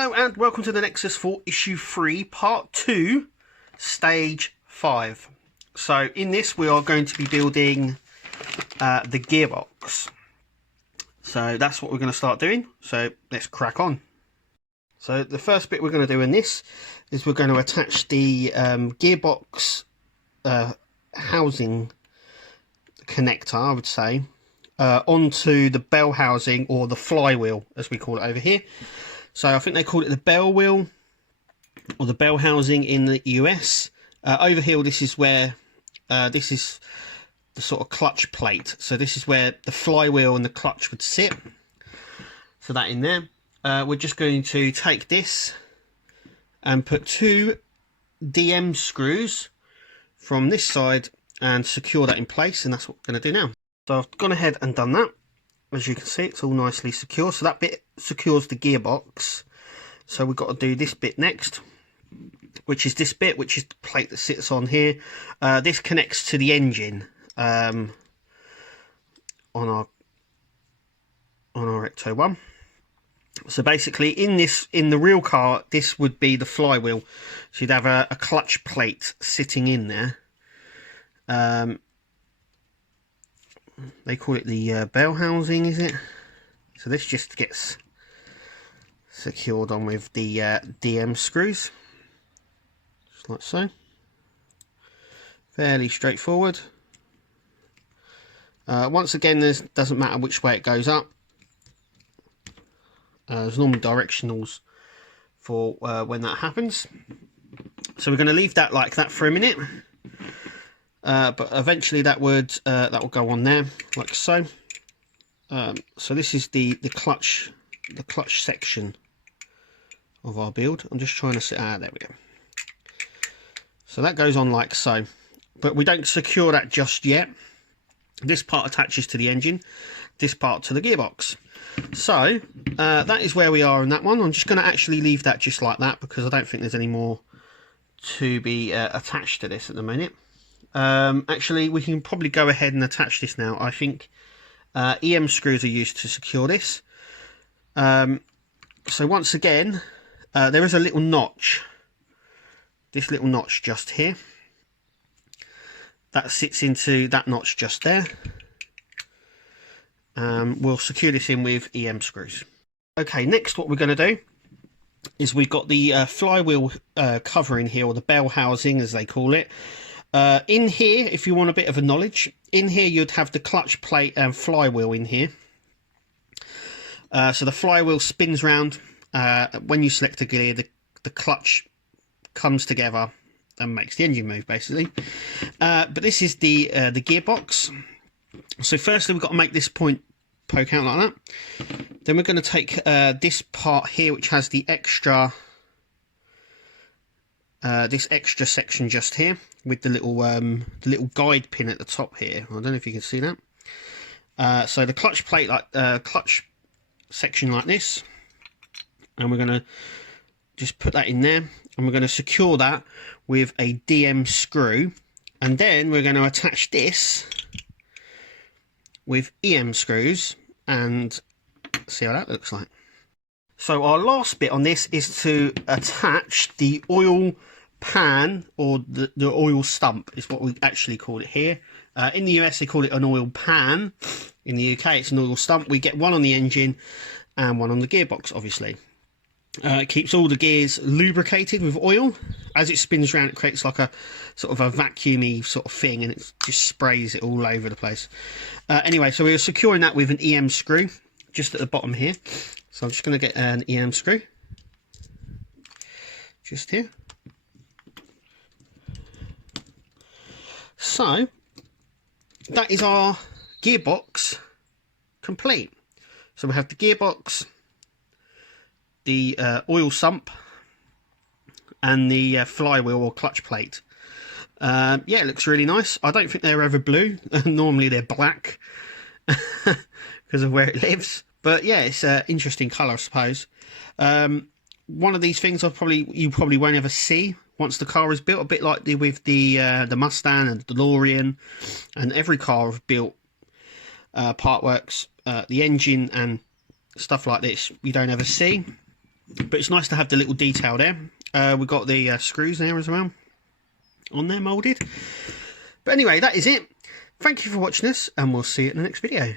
Hello and welcome to the Nexus 4 issue 3 part 2 stage 5. So in this we are going to be building the gearbox. So that's what we're going to start doing, so let's crack on. So the first bit we're going to do in this is we're going to attach the gearbox housing connector, I would say, onto the bell housing, or the flywheel as we call it over here. So I think they call it the bell wheel or the bell housing in the US. Over here, this is where this is the sort of clutch plate. So this is where the flywheel and the clutch would sit. So that in there. We're just going to take this and put 2 DM screws from this side and secure that in place, and that's what we're going to do now. So I've gone ahead and done that. As you can see, it's all nicely secure. So that bit secures the gearbox. So we've got to do this bit next, which is this bit, which is the plate that sits on here. This connects to the engine on our ecto-1. So basically, in the real car, this would be the flywheel. So you'd have a clutch plate sitting in there. They call it the bell housing, is it? So this just gets secured on with the DM screws, just like so. Fairly straightforward. Once again, doesn't matter which way it goes up. There's normally directionals for when that happens. So we're going to leave that like that for a minute. But eventually that will go on there like so. So this is the clutch section of our build. I'm just trying to sit there we go. So that goes on like so, but we don't secure that just yet. This part attaches to the engine, this part to the gearbox. So that is where we are in that one. I'm just going to actually leave that just like that because I don't think there's any more to be attached to this at the minute. Actually, we can probably go ahead and attach this now. I think EM screws are used to secure this. So once again, there is a little notch. This little notch just here. That sits into that notch just there. We'll secure this in with EM screws. Okay, next what we're going to do is we've got the flywheel covering here, or the bell housing as they call it. In here, if you want a bit of a knowledge, in here you'd have the clutch plate and flywheel in here. So the flywheel spins round. When you select a gear, the clutch comes together and makes the engine move, basically. But this is the gearbox. So firstly, we've got to make this point poke out like that. Then we're going to take this part here, which has the extra... this extra section just here with the little guide pin at the top here. I don't know if you can see that. So the clutch plate, like clutch section like this, and we're going to just put that in there, and we're going to secure that with a DM screw, and then we're going to attach this with EM screws and see how that looks like. So our last bit on this is to attach the oil pan, or the oil stump is what we actually call it here. In the US they call it an oil pan. In the UK it's an oil stump. We get one on the engine and one on the gearbox, obviously. It keeps all the gears lubricated with oil. As it spins around, it creates like a sort of a vacuumy sort of thing, and it just sprays it all over the place. Anyway, so we were securing that with an EM screw just at the bottom here. So I'm just going to get an EM screw just here. So that is our gearbox complete. So we have the gearbox, the oil sump, and the flywheel or clutch plate. Yeah, it looks really nice. I don't think they're ever blue. Normally they're black because of where it lives. But yeah, it's an interesting colour, I suppose. One of these things you probably won't ever see once the car is built. A bit like with the Mustang and the DeLorean, and every car I've built part works, the engine and stuff like this you don't ever see. but it's nice to have the little detail there. We've got the screws there as well on there moulded. But anyway, that is it. Thank you for watching us, and we'll see you in the next video.